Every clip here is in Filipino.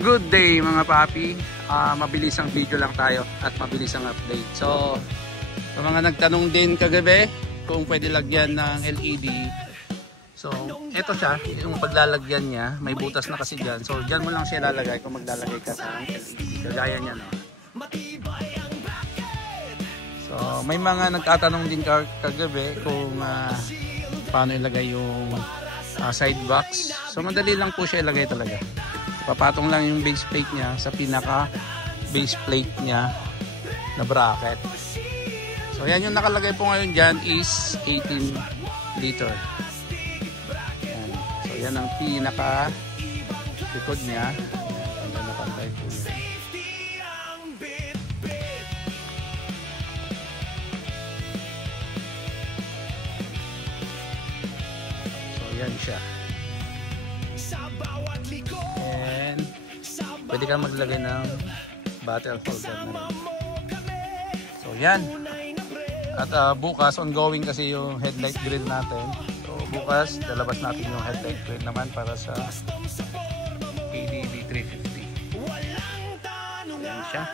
Good day mga papi. Mabilis ang video lang tayo at mabilis ang update. So, sa mga nagtanong din kagabi kung pwede lagyan ng LED. So, eto siya, yung paglalagyan niya, may butas na kasi dyan. So, dyan mo lang siya lalagay kung maglalagay ka sa LED. Kagaya niya, no? So, may mga nagtatanong din kagabi kung paano ilagay yung side box. So, madali lang po siya ilagay talaga. Papatong lang yung base plate niya sa pinaka base plate niya na bracket. So yan yung nakalagay po ngayon dyan is 18 liter. Yan. So yan ang pinaka likod niya. Nakantay po niya. So yan siya. And pwede ka maglagay ng bottle holder na rin. So yan. At bukas ongoing kasi yung headlight grill natin. So bukas lalabas natin yung headlight grill naman para sa ADB 350. Yan siya.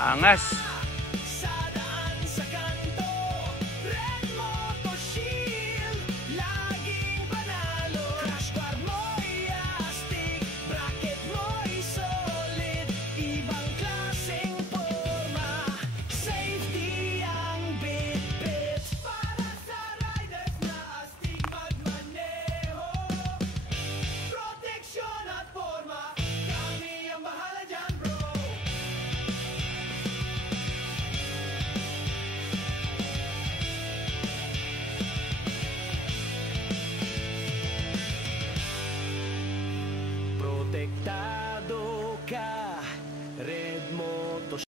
Angas. Protektado